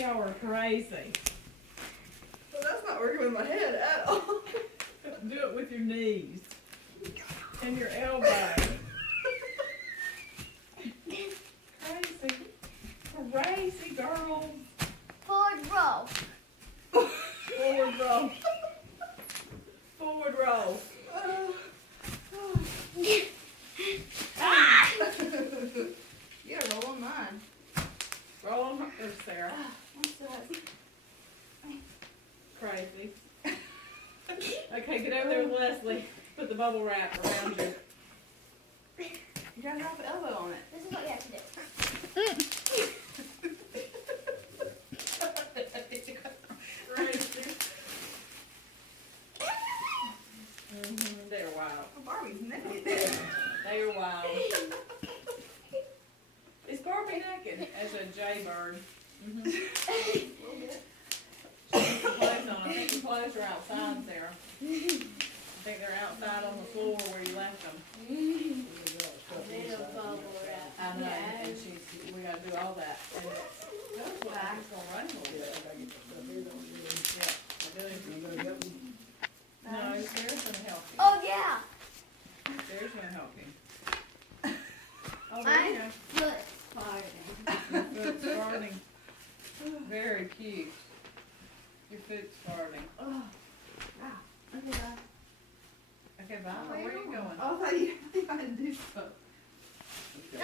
Y'all are crazy. Well, that's not working with my head at all. Do it with your knees and your elbow. Crazy. Crazy girl. Forward roll. Forward roll. Forward roll. Ah! You gotta roll on mine. Roll on her, Sarah. What's that? Crazy. Okay, get over there with Leslie. Put the bubble wrap around you. You gotta drop an elbow on it. This is what you have to do. Crazy. They're wild. Oh, Barbie's naked. They are wild. Is Barbie naked? As a jaybird. Mm-hmm. A little bit. She has the clothes on. I think the clothes are outside, Sarah. I think they're outside on the floor where you left them. Little bubble wrap. I know, and we gotta do all that. And that's what I was gonna run with. Yeah, I do. No, Sarah's gonna help you. Oh yeah. Sarah's gonna help you. Oh, there you go. Foot farting. Your foot's farting. Very cute. Your foot's farting. Oh. Wow. Okay, bye. Okay, bye. Where are you going? Oh, I thought you had to do something. No.